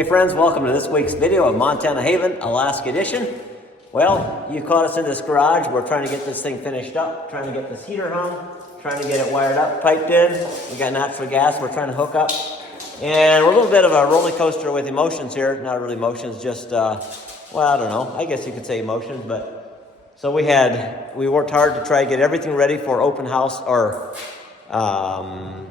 Hey friends, welcome to this week's video of Montana Haven, Alaska Edition. Well, you caught us in this garage. We're trying to get this thing finished up, trying to get this heater hung, trying to get it wired up, piped in. We got natural gas we're trying to hook up. And we're a little bit of a roller coaster with emotions here. Not really emotions, just, well, I don't know. I guess you could say emotions, but so we worked hard to try to get everything ready for open house or home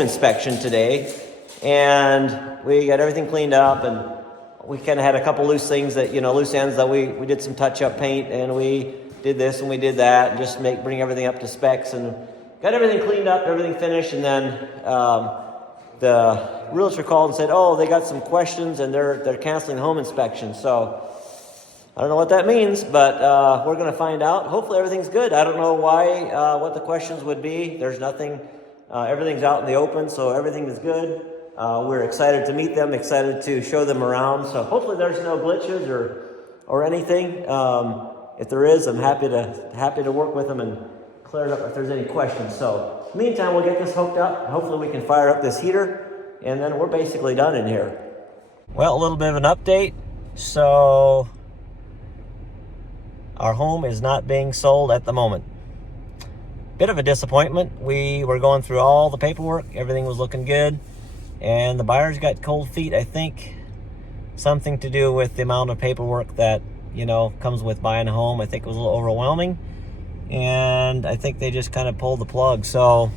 inspection today. And we got everything cleaned up, and we kind of had a couple loose things that, loose ends that we did some touch-up paint, and we did this and we did that, and just bring everything up to specs, and got everything cleaned up, everything finished. And then the realtor called and said, oh, they got some questions and they're canceling the home inspection. So I don't know what that means, but we're going to find out. Hopefully everything's good. I don't know what the questions would be. There's nothing. Everything's out in the open, so everything is good. We're excited to meet them, excited to show them around. So hopefully there's no glitches or anything. If there is, I'm happy to work with them and clear it up if there's any questions. So meantime, we'll get this hooked up. Hopefully we can fire up this heater, and then we're basically done in here. Well, a little bit of an update. So our home is not being sold at the moment. Bit of a disappointment. We were going through all the paperwork. Everything was looking good. And the buyers got cold feet. I think something to do with the amount of paperwork that, comes with buying a home. I think it was a little overwhelming. And I think they just kind of pulled the plug. So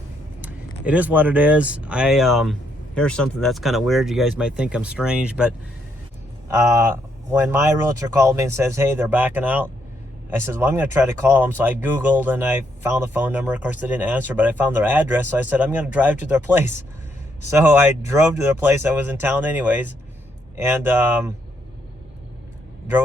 it is what it is. Here's something that's kind of weird. You guys might think I'm strange, but when my realtor called me and says, hey, they're backing out, I said, well, I'm going to try to call them. So I Googled and I found the phone number. Of course, they didn't answer, but I found their address. So I said, I'm going to drive to their place. So I drove to their place. I was in town anyways, and drove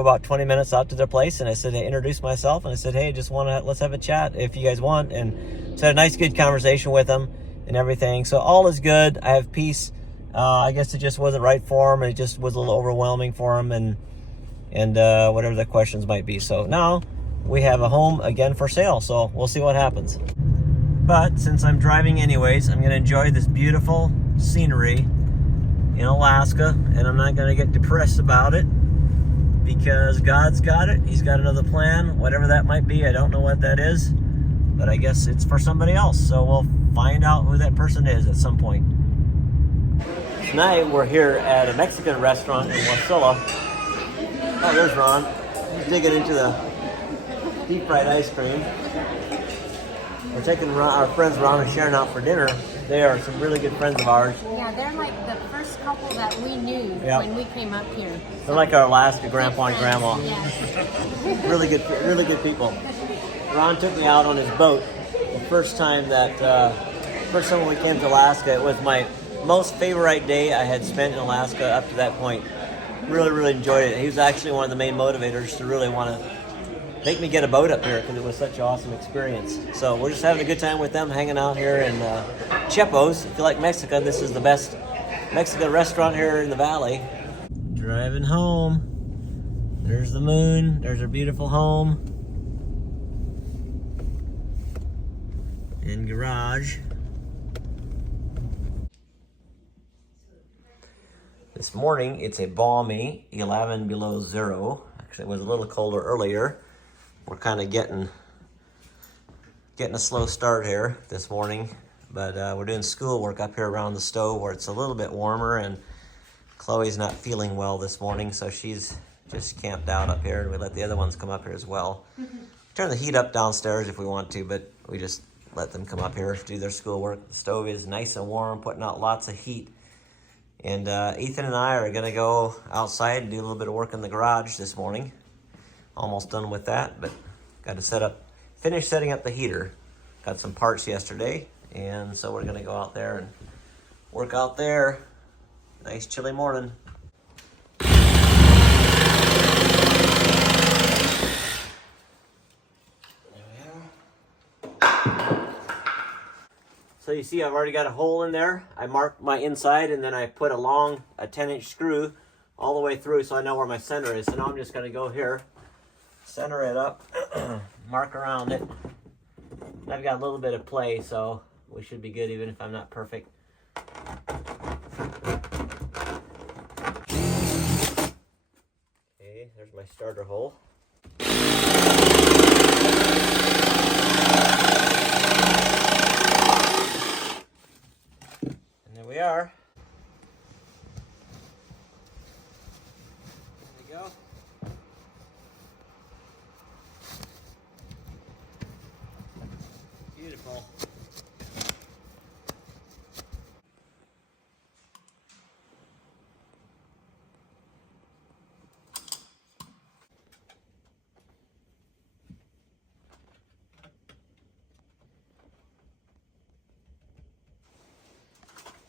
about 20 minutes out to their place. And I said, I introduced myself, and I said, hey, let's have a chat if you guys want. And so I had a nice, good conversation with them and everything. So all is good. I have peace. I guess it just wasn't right for them. It just was a little overwhelming for them, and whatever the questions might be. So now we have a home again for sale. So we'll see what happens. But since I'm driving anyways, I'm going to enjoy this beautiful scenery in Alaska, and I'm not going to get depressed about it because God's got it. He's got another plan, whatever that might be. I don't know what that is, but I guess it's for somebody else. So we'll find out who that person is at some point. Tonight we're here at a Mexican restaurant in Wasilla. Oh, there's Ron. He's digging into the deep fried ice cream. We're taking our friends Ron and Sharon out for dinner. They are some really good friends of ours. Yeah, they're like the first couple that we knew when we came up here. They're like our Alaska grandpa and grandma. Yeah. Really good people. Ron took me out on his boat the first time we came to Alaska. It was my most favorite day I had spent in Alaska up to that point. Really enjoyed it. He was actually one of the main motivators to really want to make me get a boat up here because it was such an awesome experience. So we're just having a good time with them, hanging out here in Chepo's. If you like Mexican, this is the best Mexican restaurant here in the valley. Driving home. There's the moon. There's our beautiful home. And garage. This morning, it's a balmy 11 below zero. Actually, it was a little colder earlier. We're kind of getting a slow start here this morning, but we're doing schoolwork up here around the stove where it's a little bit warmer, and Chloe's not feeling well this morning, so she's just camped out up here, and we let the other ones come up here as well. Turn the heat up downstairs if we want to, but we just let them come up here to do their schoolwork. The stove is nice and warm, putting out lots of heat. And Ethan and I are gonna go outside and do a little bit of work in the garage this morning. Almost done with that, but got to finish setting up the heater. Got some parts yesterday, and so we're gonna go out there and work out there. Nice chilly morning. So you see I've already got a hole in there. I marked my inside, and then I put a 10-inch screw all the way through so I know where my center is. So now I'm just gonna go here, center it up, mark around it. I've got a little bit of play, so we should be good even if I'm not perfect. There's my starter hole. And there we are. There we go. Beautiful.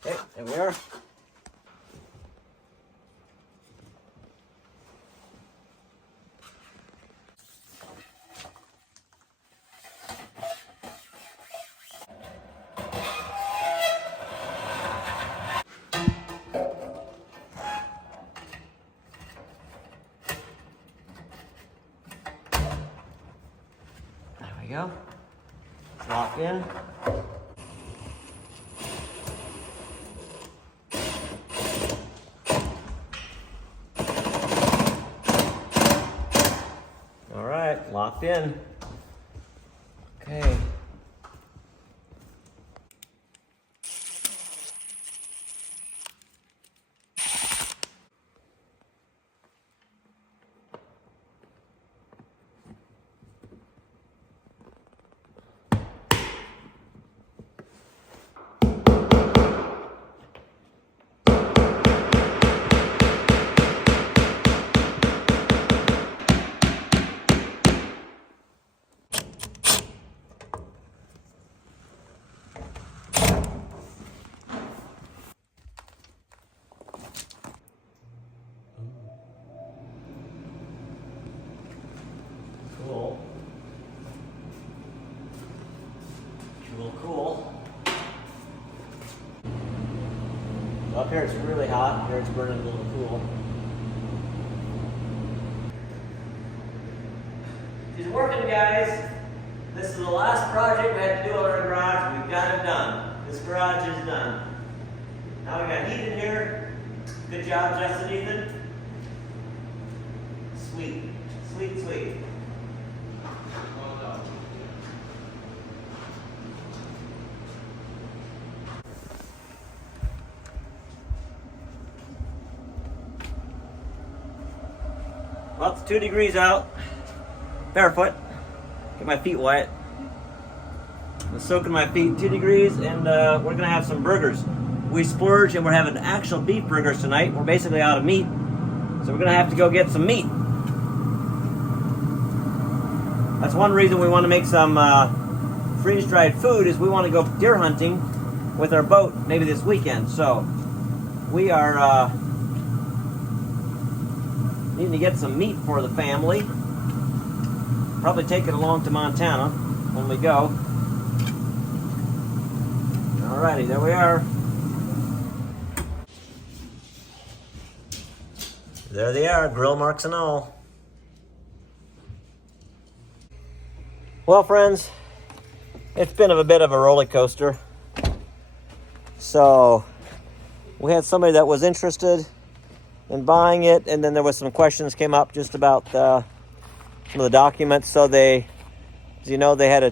Okay, there we are. There we go. It's locked in. All right, locked in. Okay. Cool. Cool. Up here it's really hot. Here it's burning a little cool. She's working, guys. This is the last project we had to do on our garage. We've got it done. This garage is done. Now we got heat in here. Good job, Justin, Ethan. Sweet. Sweet, sweet. Well done. Well, it's 2 degrees out. Barefoot. Get my feet wet. I'm soaking my feet. 2 degrees, and we're gonna have some burgers. We splurged, and we're having actual beef burgers tonight. We're basically out of meat, so we're gonna have to go get some meat. That's one reason we want to make some freeze-dried food, is we want to go deer hunting with our boat maybe this weekend. So we are needing to get some meat for the family. Probably take it along to Montana when we go. Alrighty, there we are. There they are, grill marks and all. Well, friends, it's been a bit of a roller coaster. So we had somebody that was interested in buying it, and then there was some questions came up just about some of the documents. So they, as you know, they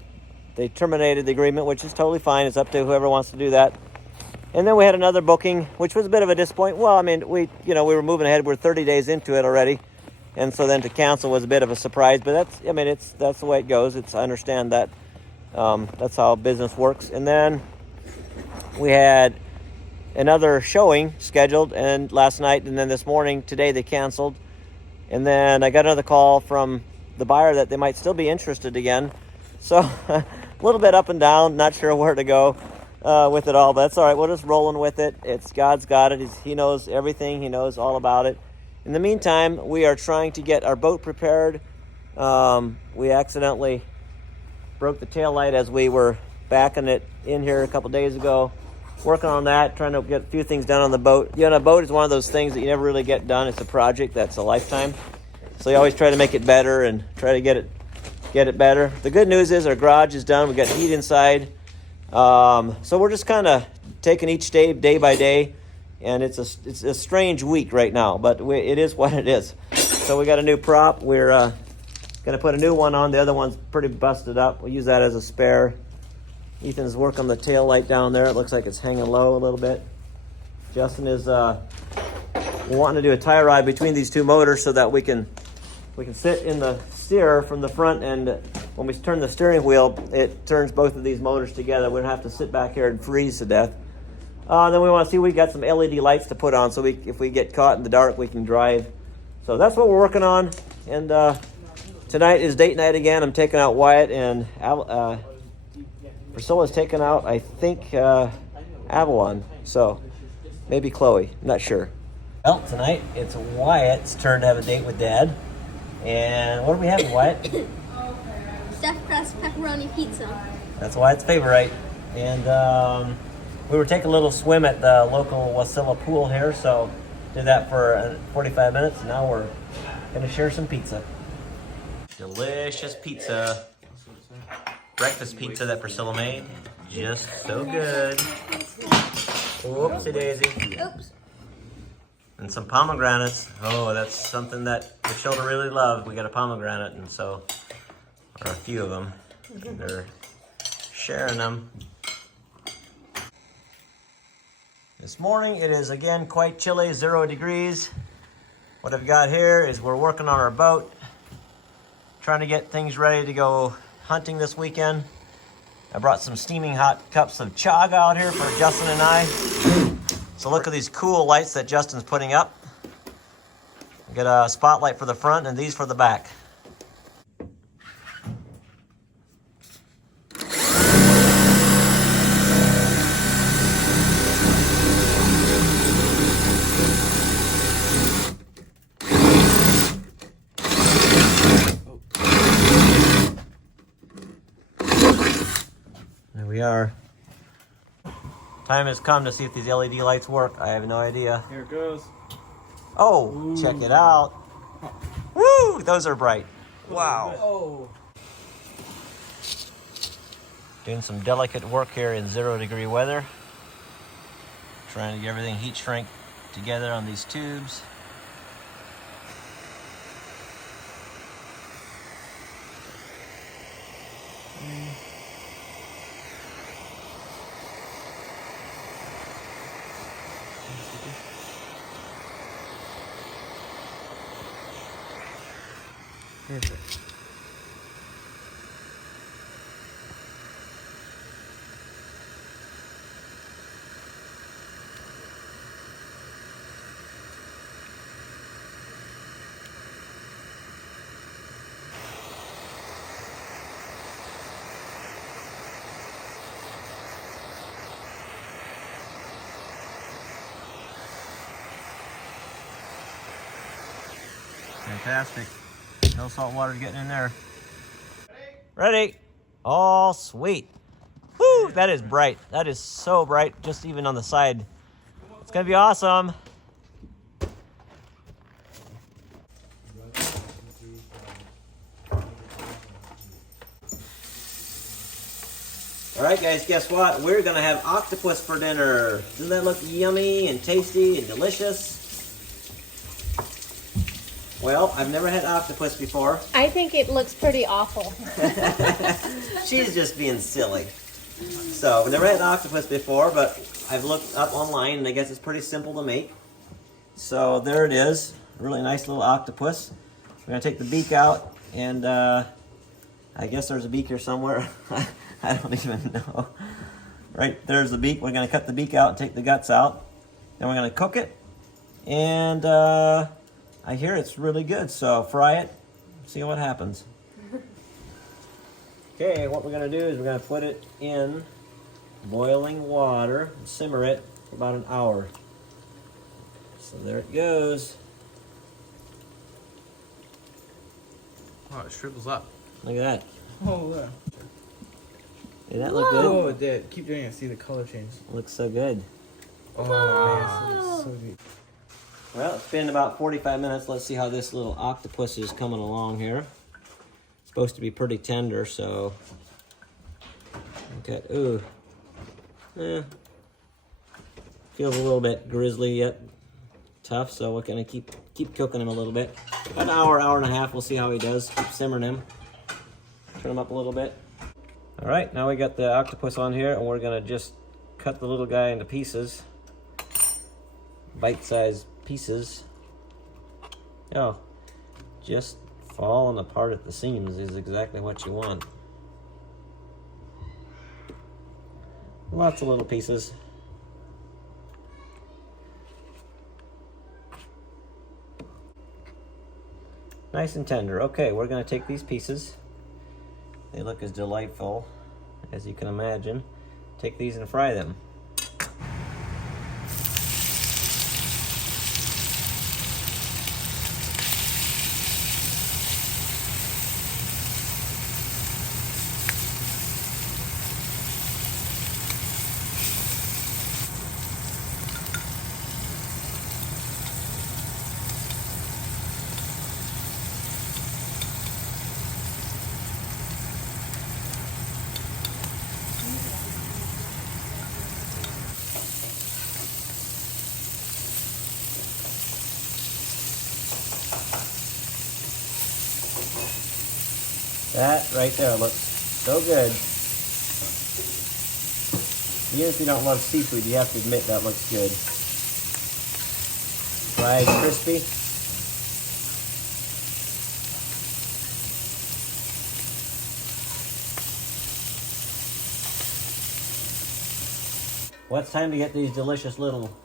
terminated the agreement, which is totally fine. It's up to whoever wants to do that. And then we had another booking, which was a bit of a disappointment. Well, I mean, we were moving ahead. We're 30 days into it already. And so then to cancel was a bit of a surprise, but that's the way it goes. I understand that. That's how business works. And then we had another showing scheduled, and last night, and then this morning, today they canceled. And then I got another call from the buyer that they might still be interested again. So a little bit up and down, not sure where to go with it all, but that's all right. We're just rolling with it. God's got it. He knows everything. He knows all about it. In the meantime, we are trying to get our boat prepared. We accidentally broke the tail light as we were backing it in here a couple days ago. Working on that, trying to get a few things done on the boat. A boat is one of those things that you never really get done. It's a project that's a lifetime. So you always try to make it better and try to get it better. The good news is our garage is done. We got heat inside. So we're just kind of taking each day by day, and it's a strange week right now, but it is what it is. so we got a new prop. We're gonna put a new one on. The other one's pretty busted up. We'll use that as a spare. Ethan's working on the tail light down there. It looks like it's hanging low a little bit. Justin is wanting to do a tie rod between these two motors so that we can sit in the steer from the front, and when we turn the steering wheel, it turns both of these motors together. We don't have to sit back here and freeze to death. Then we want to see, we got some LED lights to put on so if we get caught in the dark, we can drive. So that's what we're working on. And tonight is date night again. I'm taking out Wyatt, and Priscilla's taking out, I think, Avalon. So maybe Chloe, I'm not sure. Well, tonight it's Wyatt's turn to have a date with Dad. And what are we having, Wyatt? Stuffed crust pepperoni pizza. That's Wyatt's favorite. And we were taking a little swim at the local Wasilla pool here, so did that for 45 minutes. Now we're gonna share some pizza. Delicious pizza. Breakfast pizza that Priscilla made. Just so good. Whoopsie daisy. Oops. And some pomegranates. Oh, that's something that the children really love. We got a pomegranate, and so, or a few of them. They're sharing them. This morning it is again quite chilly, 0 degrees. What I've got here is we're working on our boat, trying to get things ready to go hunting this weekend. I brought some steaming hot cups of chog out here for Justin and I. So look at these cool lights that Justin's putting up. We got a spotlight for the front and these for the back. There we are. Time has come to see if these LED lights work. I have no idea. Here it goes. Oh, ooh. Check it out. Woo, those are bright. Wow. Oh. Doing some delicate work here in 0 degree weather. Trying to get everything heat shrink together on these tubes. Perfect. Fantastic. No salt water getting in there. Ready? Oh, sweet. Woo, that is bright. That is so bright, just even on the side. It's gonna be awesome. All right, guys, guess what? We're gonna have octopus for dinner. Doesn't that look yummy and tasty and delicious? Well, I've never had octopus before. I think it looks pretty awful. She's just being silly. So, I've never had octopus before, but I've looked up online, and I guess it's pretty simple to make. So, there it is. A really nice little octopus. We're going to take the beak out, and I guess there's a beak here somewhere. I don't even know. Right, there's the beak. We're going to cut the beak out and take the guts out. Then we're going to cook it, and I hear it's really good, so fry it, see what happens. Okay, what we're gonna do is we're gonna put it in boiling water and simmer it for about an hour. So there it goes. Oh, it shrivels up. Look at that. Oh, look. Did that look good? Oh, it did. Keep doing it. See the color change. Looks so good. Oh, man. It's so deep. Well, it's been about 45 minutes. Let's see how this little octopus is coming along here. It's supposed to be pretty tender, so. Okay, ooh. Feels a little bit grizzly yet tough, so we're gonna keep keep cooking him a little bit. About an hour, hour and a half. We'll see how he does. Keep simmering him. Turn him up a little bit. All right, now we got the octopus on here, and we're gonna just cut the little guy into pieces. Bite-sized pieces. Oh, just falling apart at the seams is exactly what you want. Lots of little pieces. Nice and tender. Okay, we're gonna take these pieces. They look as delightful as you can imagine. Take these and fry them. That right there looks so good. Even if you don't love seafood, you have to admit that looks good. Fried, crispy. Well, it's time to get these delicious little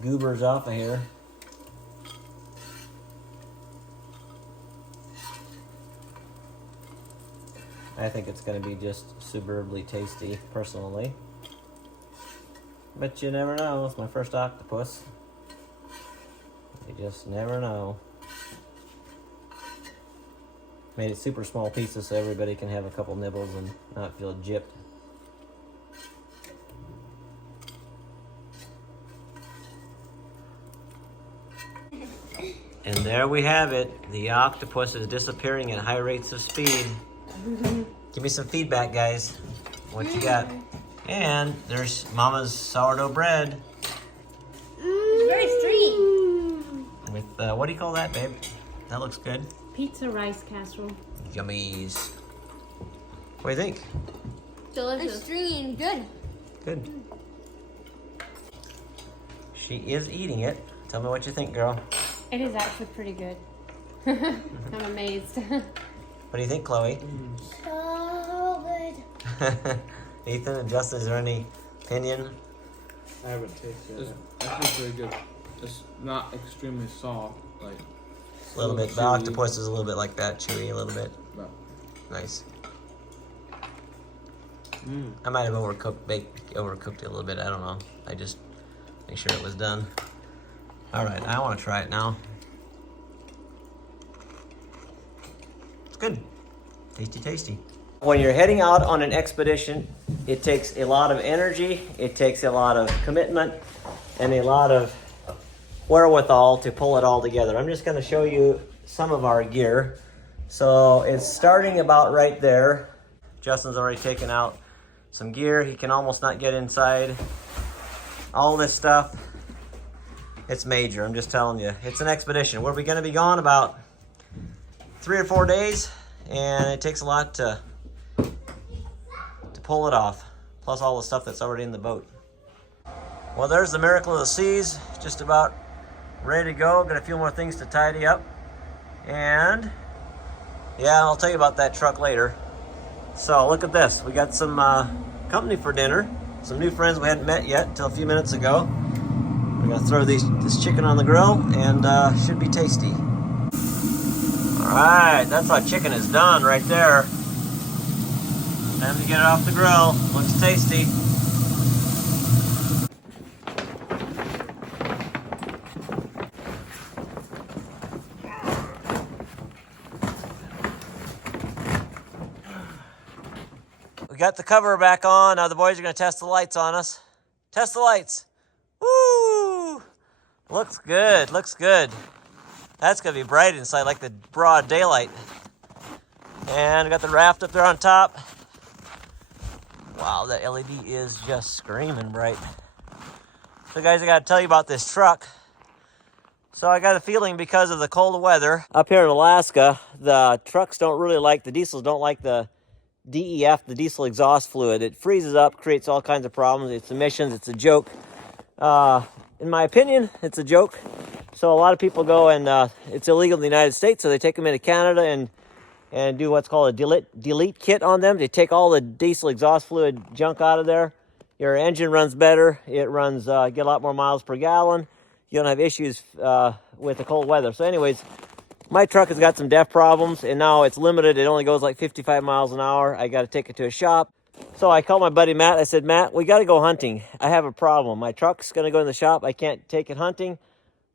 goobers off of here. I think it's going to be just superbly tasty, personally. But you never know. It's my first octopus. You just never know. Made it super small pieces so everybody can have a couple nibbles and not feel gypped. And there we have it. The octopus is disappearing at high rates of speed. Give me some feedback, guys. What you got? And there's Mama's sourdough bread. Very street. With, what do you call that, babe? That looks good. Pizza rice casserole. Yummies. What do you think? Delicious. Extreme. Good. Good. She is eating it. Tell me what you think, girl. It is actually pretty good. I'm amazed. What do you think, Chloe? So good. Ethan and Justin, is there any opinion? I haven't tasted it. It's very good. It's not extremely soft, like A little bit. The chewy. octopus is a little bit like that, chewy a little bit. No. Nice. I might have overcooked it a little bit. I don't know. I just make sure it was done. All right, I want to try it now. It's good. Tasty, tasty. When you're heading out on an expedition, it takes a lot of energy, it takes a lot of commitment, and a lot of wherewithal to pull it all together. I'm just going to show you some of our gear. So it's starting about right there. Justin's already taken out some gear. He can almost not get inside. All this stuff, it's major. I'm just telling you. It's an expedition. We're going to be gone about 3 or 4 days, and it takes a lot to pull it off, plus all the stuff that's already in the boat. Well, there's the Miracle of the Seas, just about ready to go. Got a few more things to tidy up, and yeah, I'll tell you about that truck later. So look at this. We got some company for dinner. Some new friends we hadn't met yet until a few minutes ago. We're gonna throw this chicken on the grill, and should be tasty. All right, that's how chicken is done right there. Time to get it off the grill. Looks tasty. We got the cover back on. Now the boys are going to test the lights on us. Test the lights. Woo! Looks good. Looks good. That's going to be bright inside like the broad daylight. And we got the raft up there on top. Wow, that LED is just screaming bright. So guys, I got to tell you about this truck. So I got a feeling because of the cold weather up here in Alaska, the trucks don't really like, the diesels don't like the DEF, the diesel exhaust fluid. It freezes up, creates all kinds of problems. It's emissions, it's a joke. In my opinion, it's a joke. So a lot of people go and it's illegal in the United States, so they take them into Canada and do what's called a delete kit on them. They take all the diesel exhaust fluid junk out of there. Your engine runs better. It runs, get a lot more miles per gallon. You don't have issues with the cold weather. So anyways, my truck has got some DEF problems, and now it's limited. It only goes like 55 miles an hour. I got to take it to a shop. So I called my buddy Matt. I said, Matt, we got to go hunting. I have a problem. My truck's going to go in the shop. I can't take it hunting.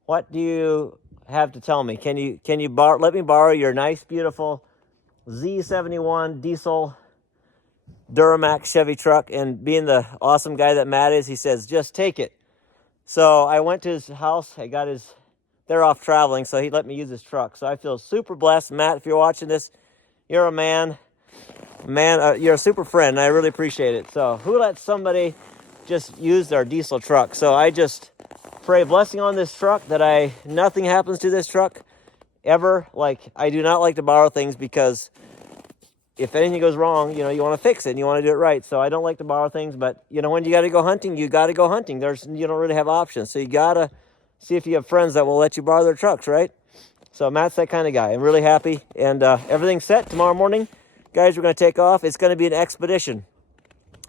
What do you have to tell me? Can you let me borrow your nice, beautiful Z71 diesel Duramax Chevy truck? And being the awesome guy that Matt is, he says, just take it. So I went to his house. I got his, they're off traveling, so he let me use his truck. So I feel super blessed. Matt, if you're watching this, you're a man. You're a super friend, and I really appreciate it. So who lets somebody just use their diesel truck? So I just pray a blessing on this truck, that nothing happens to this truck ever. Like, I do not like to borrow things, because if anything goes wrong, you want to fix it and you want to do it right. So I don't like to borrow things, but when you got to go hunting, you got to go hunting. You don't really have options. So you got to see if you have friends that will let you borrow their trucks, right? So Matt's that kind of guy. I'm really happy, and everything's set. Tomorrow morning, guys, we're going to take off. It's going to be an expedition.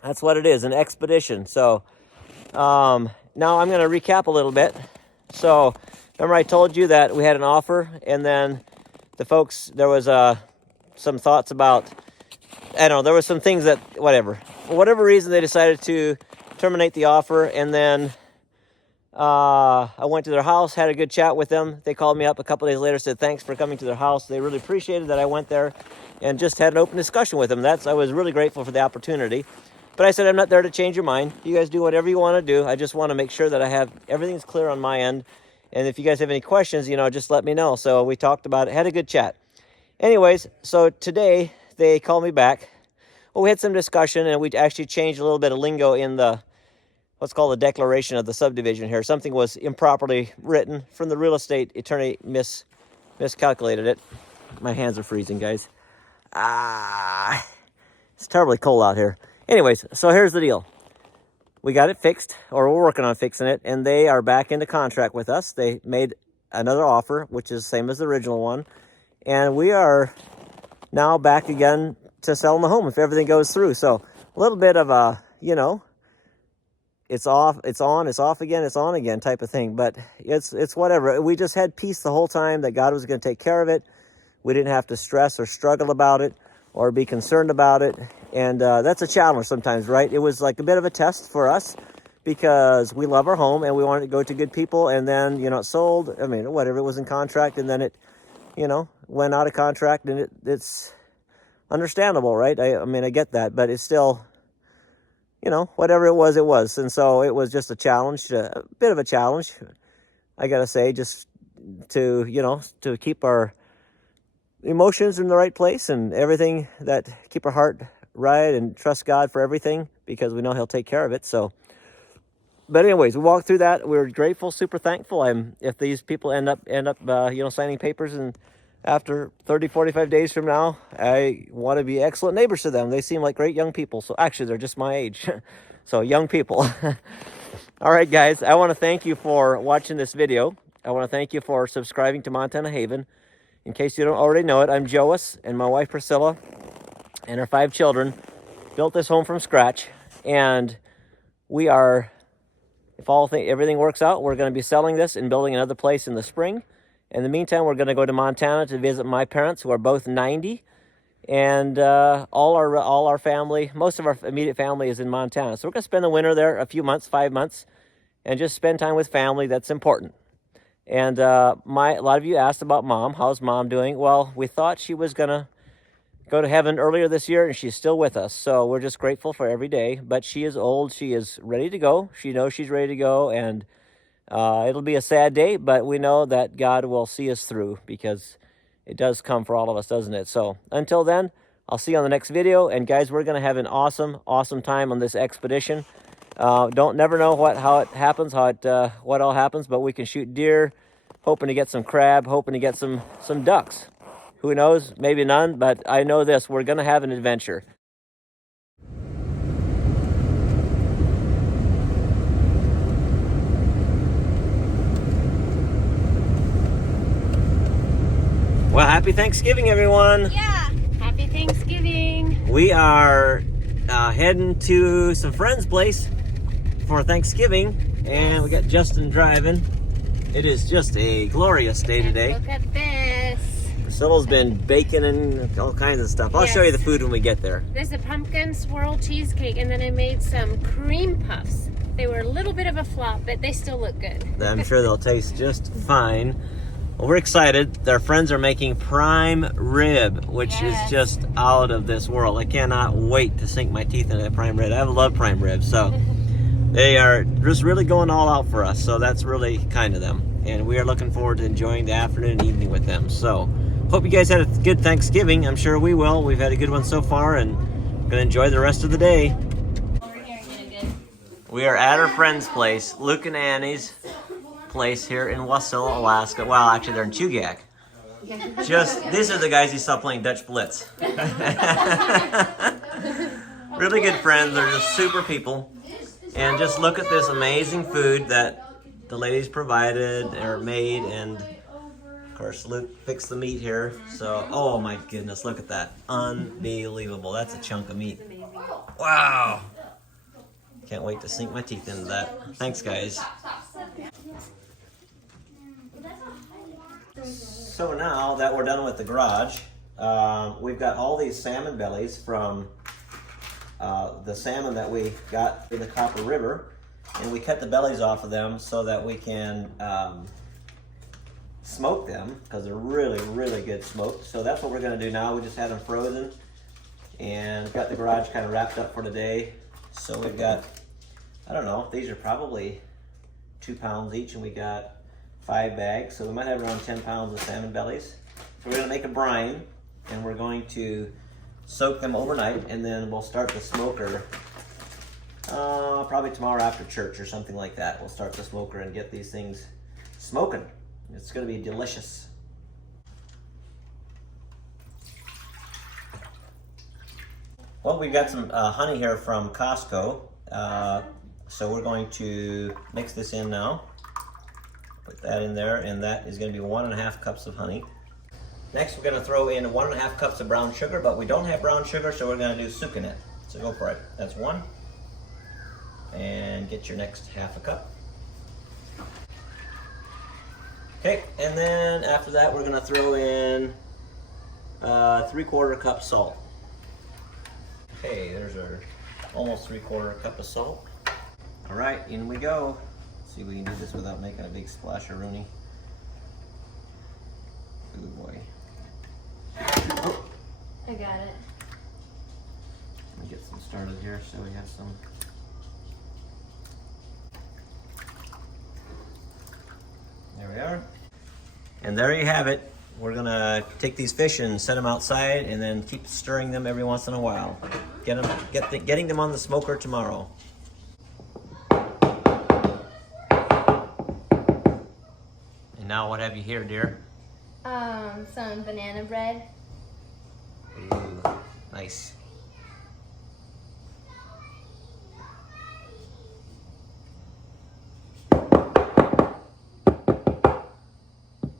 That's what it is, an expedition. So now I'm going to recap a little bit. So remember I told you that we had an offer, and then the folks, there was some thoughts about, I don't know, there was some things that, for whatever reason, they decided to terminate the offer. And then I went to their house, had a good chat with them. They called me up a couple days later, said thanks for coming to their house. They really appreciated that I went there and just had an open discussion with them. I was really grateful for the opportunity. But I said, I'm not there to change your mind. You guys do whatever you want to do. I just want to make sure that I have everything's clear on my end. And if you guys have any questions, just let me know. So we talked about it, had a good chat. Anyways, so today they called me back. Well, we had some discussion, and we actually changed a little bit of lingo in what's called the declaration of the subdivision here. Something was improperly written from the real estate attorney, miscalculated it. My hands are freezing, guys. It's terribly cold out here. Anyways, so here's the deal. We got it fixed, or we're working on fixing it, and they are back into contract with us. They made another offer, which is the same as the original one. And we are now back again to selling the home if everything goes through. So a little bit of a, it's off, it's on, it's off again, it's on again type of thing. But it's whatever. We just had peace the whole time that God was going to take care of it. We didn't have to stress or struggle about it or be concerned about it. And that's a challenge sometimes, right? It was like a bit of a test for us, because we love our home and we wanted to go to good people. And then, it sold. I mean, whatever, it was in contract, and then it, went out of contract, and it's understandable, right? I get that, but it's still, whatever it was. And so it was just a challenge, a bit of a challenge, I gotta say, just to, to keep our emotions in the right place and everything, that keep our heart right and trust God for everything, because we know He'll take care of it. So, but anyways, we walked through that. We were grateful, super thankful. If these people end up signing papers, and after 30, 45 days from now, I want to be excellent neighbors to them. They seem like great young people. So actually, they're just my age. So young people. All right, guys, I want to thank you for watching this video. I want to thank you for subscribing to Montana Haven. In case you don't already know it, I'm Joas, and my wife Priscilla and our 5 children built this home from scratch. And we are, if everything works out, we're going to be selling this and building another place in the spring. In the meantime, we're going to go to Montana to visit my parents, who are both 90. And all our family, most of our immediate family is in Montana. So we're going to spend the winter there, a few months, 5 months, and just spend time with family. That's important. And a lot of you asked about Mom. How's Mom doing? Well, we thought she was going to go to heaven earlier this year, and she's still with us. So we're just grateful for every day. But she is old. She is ready to go. She knows she's ready to go. And it'll be a sad day, but we know that God will see us through, because it does come for all of us, doesn't it? So until then, I'll see you on the next video. And guys, we're going to have an awesome, awesome time on this expedition. Never know how it happens, what all happens, but we can shoot deer, hoping to get some crab, hoping to get some ducks. Who knows? Maybe none, but I know this, we're gonna have an adventure. Well, happy Thanksgiving, everyone. Yeah, happy Thanksgiving. We are heading to some friends' place for Thanksgiving, and we got Justin driving. It is just a glorious day today. Look at this. Priscilla's been baking and all kinds of stuff. I'll show you the food when we get there. There's a pumpkin swirl cheesecake, and then I made some cream puffs. They were a little bit of a flop, but they still look good. I'm sure they'll taste just fine. Well, we're excited. Their friends are making prime rib, which is just out of this world. I cannot wait to sink my teeth into that prime rib. I love prime rib, so they are just really going all out for us. So that's really kind of them, and we are looking forward to enjoying the afternoon and evening with them. So hope you guys had a good Thanksgiving. I'm sure we will. We've had a good one so far, and we're gonna enjoy the rest of the day. We are at our friend's place, Luke and Annie's place here in Wasilla, Alaska. Well, actually, they're in Chugach. These are the guys you saw playing Dutch Blitz. Really good friends. They're just super people. And just look at this amazing food that the ladies provided or made. And of course, Luke fixed the meat here. So, oh my goodness, look at that. Unbelievable. That's a chunk of meat. Wow. Can't wait to sink my teeth into that. Thanks, guys. So now that we're done with the garage, we've got all these salmon bellies from the salmon that we got in the Copper River, and we cut the bellies off of them so that we can smoke them, because they're really, really good smoked. So that's what we're going to do now. We just had them frozen and got the garage kind of wrapped up for today. So we've got, I don't know, these are probably 2 pounds each, and we got 5 bags, so we might have around 10 pounds of salmon bellies. So we're going to make a brine, and we're going to soak them overnight, and then we'll start the smoker probably tomorrow after church or something like that. We'll start the smoker and get these things smoking. It's going to be delicious. Well, we've got some honey here from Costco, so we're going to mix this in now. Put that in there, and that is going to be 1.5 cups of honey. Next, we're going to throw in 1.5 cups of brown sugar, but we don't have brown sugar, so we're going to do sucanat. So go for it. That's 1. And get your next 1/2 cup. Okay, and then after that, we're going to throw in 3/4 cup salt. Okay, there's our almost 3/4 cup of salt. All right, in we go. See if we can do this without making a big splash of Rooney. Oh boy. Oh. I got it. Let me get some started here so we have some. There we are. And there you have it. We're gonna take these fish and set them outside, and then keep stirring them every once in a while. Getting them on the smoker tomorrow. Now what have you here, dear? Some banana bread. Ooh, nice.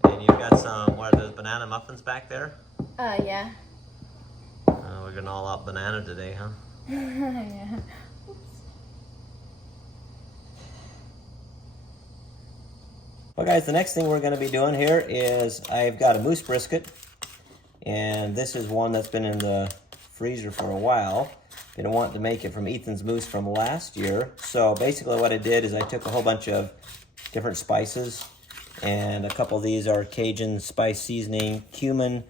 And you've got some, what are those, banana muffins back there? Yeah. We're going all out banana today, huh? Yeah. Well guys, the next thing we're going to be doing here is I've got a moose brisket, and this is one that's been in the freezer for a while. Didn't want to make it from Ethan's moose from last year, so basically what I did is I took a whole bunch of different spices, and a couple of these are Cajun spice seasoning, cumin,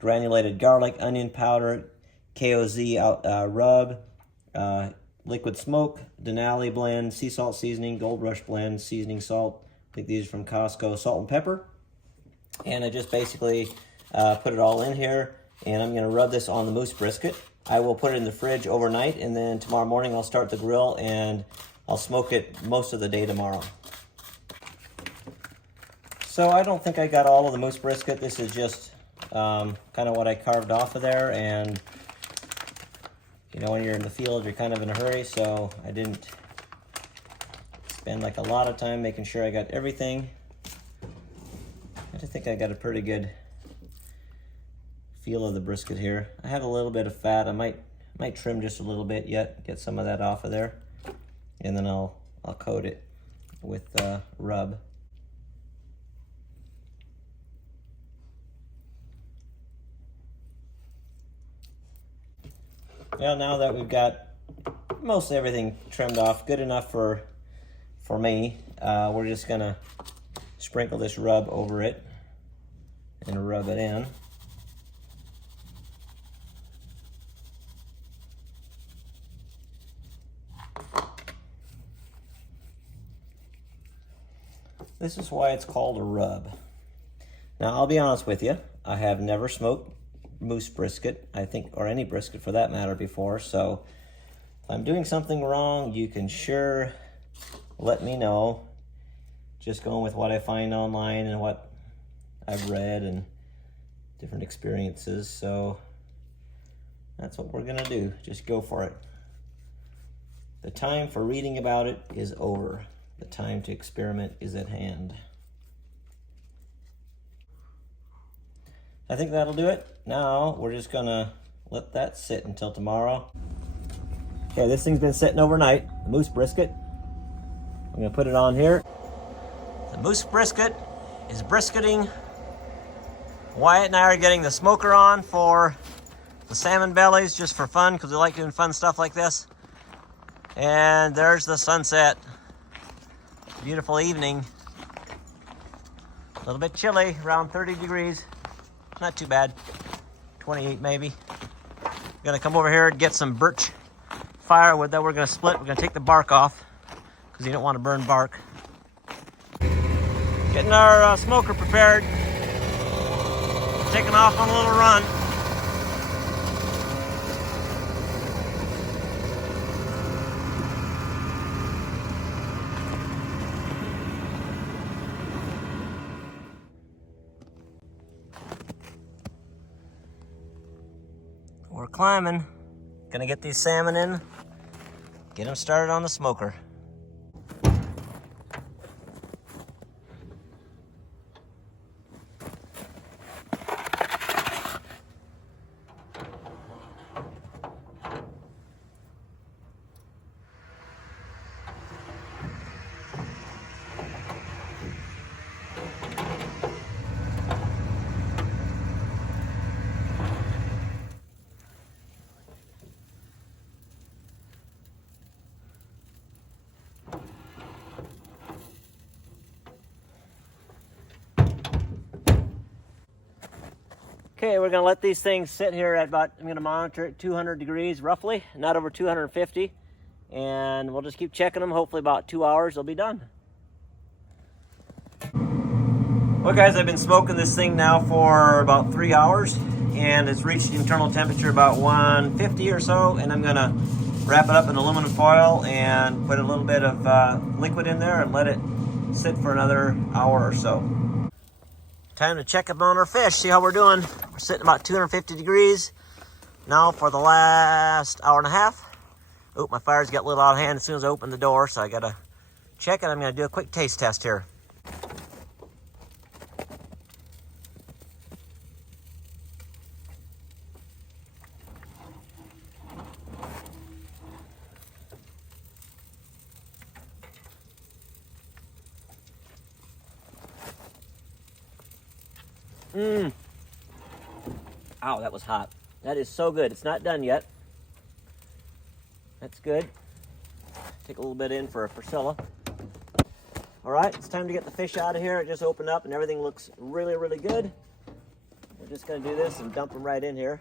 granulated garlic, onion powder, KOZ rub, liquid smoke, Denali blend, sea salt seasoning, Gold Rush blend, seasoning salt. I think these are from Costco, salt and pepper. And I just basically put it all in here, and I'm gonna rub this on the moose brisket. I will put it in the fridge overnight, and then tomorrow morning I'll start the grill, and I'll smoke it most of the day tomorrow. So I don't think I got all of the moose brisket. This is just kind of what I carved off of there, and you know, when you're in the field, you're kind of in a hurry, so I didn't spend like a lot of time making sure I got everything. I just think I got a pretty good feel of the brisket here. I have a little bit of fat. I might trim just a little bit yet, get some of that off of there, and then I'll coat it with rub. Well, now that we've got most everything trimmed off, good enough for me, we're just gonna sprinkle this rub over it and rub it in. This is why it's called a rub. Now, I'll be honest with you, I have never smoked moose brisket, I think, or any brisket for that matter before, so if I'm doing something wrong, you can sure let me know. Just going with what I find online and what I've read and different experiences, so that's what we're gonna do. Just go for it. The time for reading about it is over. The time to experiment is at hand. I think that'll do it. Now we're just gonna let that sit until tomorrow. Okay, this thing's been sitting overnight, the moose brisket. I'm gonna put it on here. The moose brisket is brisketing. Wyatt and I are getting the smoker on for the salmon bellies, just for fun, because we like doing fun stuff like this. And there's the sunset. Beautiful evening. A little bit chilly, around 30 degrees. Not too bad, 28 maybe. Gonna come over here and get some birch firewood that we're gonna split. We're gonna take the bark off because you don't want to burn bark. Getting our smoker prepared. Taking off on a little run. We're climbing. Gonna get these salmon in, get them started on the smoker. Okay, we're gonna let these things sit here at about, I'm gonna monitor it 200 degrees roughly, not over 250. And we'll just keep checking them. Hopefully about 2 hours, they'll be done. Well guys, I've been smoking this thing now for about 3 hours and it's reached internal temperature about 150 or so, and I'm gonna wrap it up in aluminum foil and put a little bit of liquid in there and let it sit for another hour or so. Time to check up on our fish, see how we're doing. We're sitting about 250 degrees now for the last hour and a half. Oh, my fire's got a little out of hand as soon as I open the door, so I gotta check it. I'm gonna do a quick taste test here. Ow, that was hot. That is so good. It's not done yet. That's good. Take a little bit in for Priscilla. All right, it's time to get the fish out of here. It just opened up and everything looks really, really good. We're just gonna do this and dump them right in here.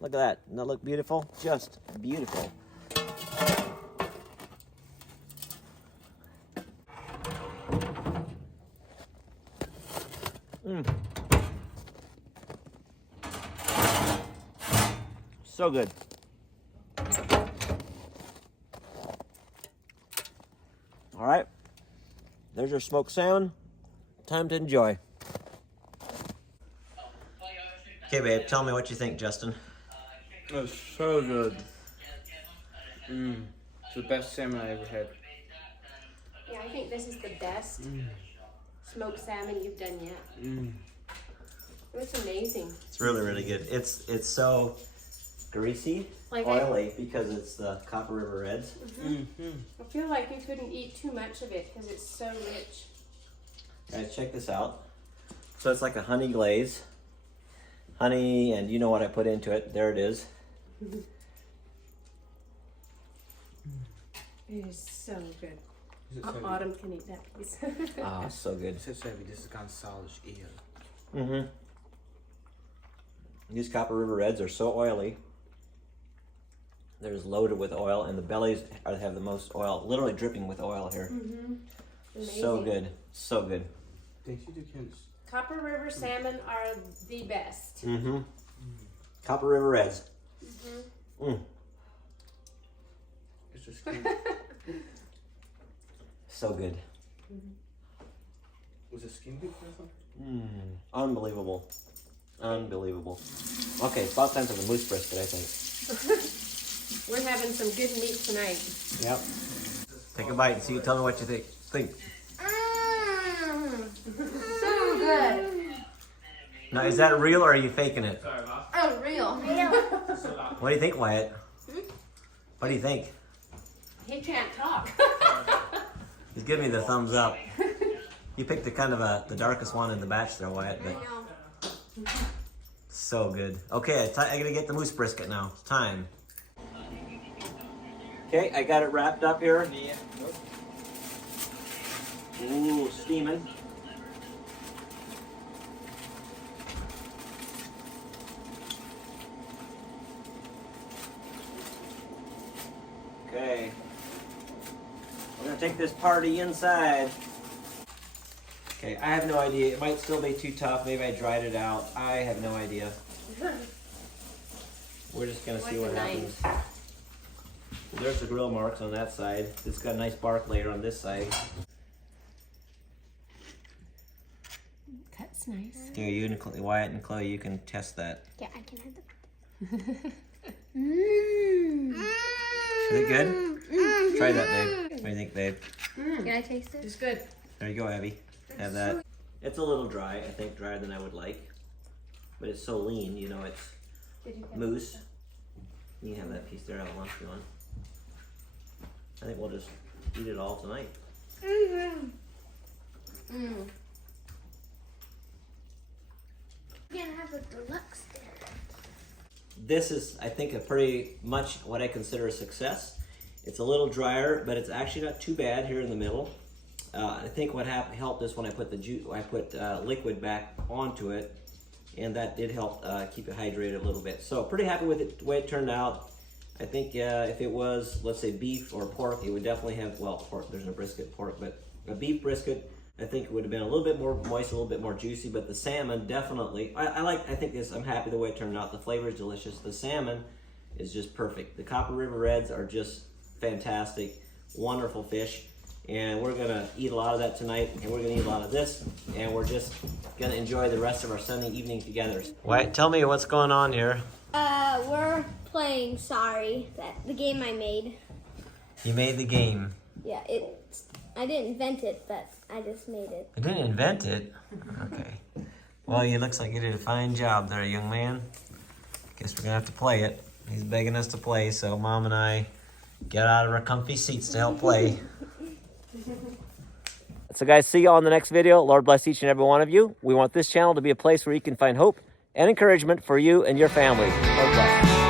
Look at that. Doesn't that look beautiful? Just beautiful. So good. All right, there's your smoked salmon. Time to enjoy. Okay, babe, tell me what you think, Justin. It's so good. It's the best salmon I ever had. Yeah, I think this is the best smoked salmon you've done yet. It's amazing. It's really, really good. It's so greasy, Like oily, because it's the Copper River Reds. I feel like you couldn't eat too much of it because it's so rich. Guys, check this out. So it's like a honey glaze. Honey, and you know what I put into it. There it is. It is so good. Is it heavy? Autumn can eat that piece. Ah, so good. It's so heavy. This is consultation ale. These Copper River Reds are so oily. They're just loaded with oil, and the bellies have the most oil, literally dripping with oil here. So good, so good. Copper River salmon are the best. Copper River Reds. It's just skin. So good. Was the skin good for something? Unbelievable. Unbelievable. Okay, it's about time for the moose brisket, I think. We're having some good meat tonight. Yep. Take a bite and see. Tell me what you think. So good. Now, is that real or are you faking it? Oh, real. What do you think, Wyatt? What do you think? He can't talk. He's giving me the thumbs up. You picked the kind of the darkest one in the batch there, Wyatt. But so good. Okay, I gotta get the moose brisket now. It's time. Okay, I got it wrapped up here. Ooh, steaming. Okay. We're gonna take this party inside. Okay, I have no idea. It might still be too tough. Maybe I dried it out. I have no idea. We're just gonna see what happens. There's the grill marks on that side. It's got a nice bark layer on this side. That's nice. Here, you and Wyatt and Chloe, you can test that. Yeah, I can have that. Is it good? Try that, babe. What do you think, babe? Can I taste it? It's good. There you go, Abby. Have that. It's a little dry. I think drier than I would like. But it's so lean, you know, it's moose. You can have that piece there out of lunch if you want. I think we'll just eat it all tonight. You're gonna have a deluxe dinner. This is, I think, a pretty much what I consider a success. It's a little drier, but it's actually not too bad here in the middle. I think what helped is when I put liquid back onto it, and that did help keep it hydrated a little bit. So pretty happy with it, the way it turned out. I think if it was, let's say, beef or pork, it would definitely have, well, pork, there's no brisket pork, but a beef brisket, I think it would have been a little bit more moist, a little bit more juicy, but the salmon definitely, I'm happy the way it turned out. The flavor is delicious. The salmon is just perfect. The Copper River Reds are just fantastic, wonderful fish. And we're gonna eat a lot of that tonight, and we're gonna eat a lot of this, and we're just gonna enjoy the rest of our Sunday evening together. Wyatt, tell me what's going on here. We're playing Sorry, the game I made. You made the game. Yeah, I didn't invent it, but I just made it. You didn't invent it? Okay. Well, it looks like you did a fine job there, young man. Guess we're gonna have to play it. He's begging us to play, so Mom and I get out of our comfy seats to help play. So guys, see you on the next video. Lord bless each and every one of you. We want this channel to be a place where you can find hope and encouragement for you and your family. Lord bless.